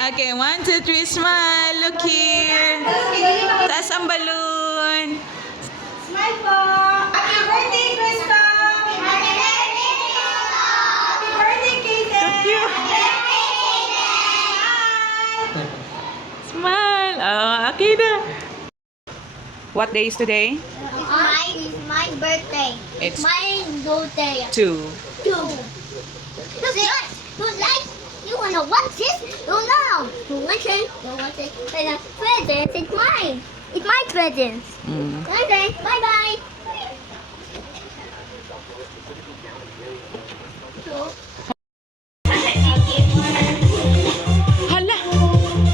Okay, 1, 2, 3, smile. Look here. Taas ang balloon. Smile po. Happy birthday, Krista! Happy birthday, Krista! Happy birthday, Kaden! Thank you. Smile. Oh, okay na. What day is today? It's my birthday. It's- It's my birthday. 2. Two. You like? You wanna watch it? You know. You watch it? You watch it? Presents. It's mine. It's my presents. Mm. Okay. Bye bye. Hala,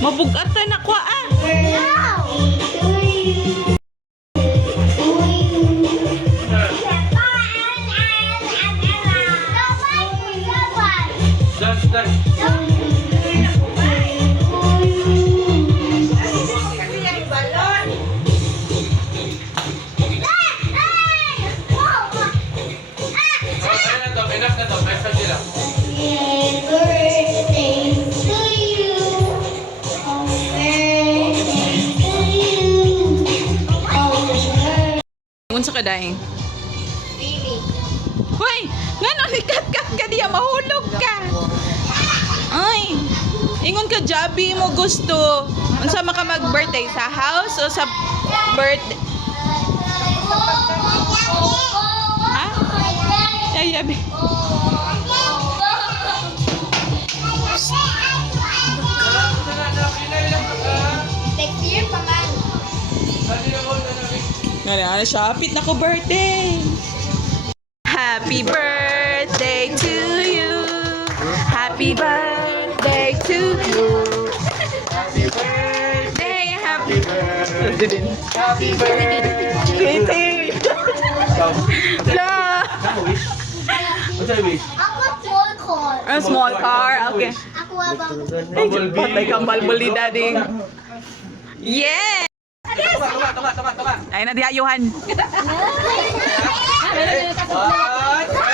mabugatan ako ah. Unsa ka daing? Hoy, ngano likat-kat ka diya mahulog ka. Ay, ingon ka jabi mo gusto. Unsa man ka mag-birthday sa house o sa birthday? Ha? Ay, yabi. Next year pa man. Ano siya? Hapit na ko birthday. Happy birthday to you. Happy birthday to you. Happy birthday, happy birthday. Happy birthday! Yeah. What's that wish? Ako small car. A small car. Okay. Ako abang. Patay kang balbol ni daddy. Yeah! Tama. Ay na diha, Johan. What?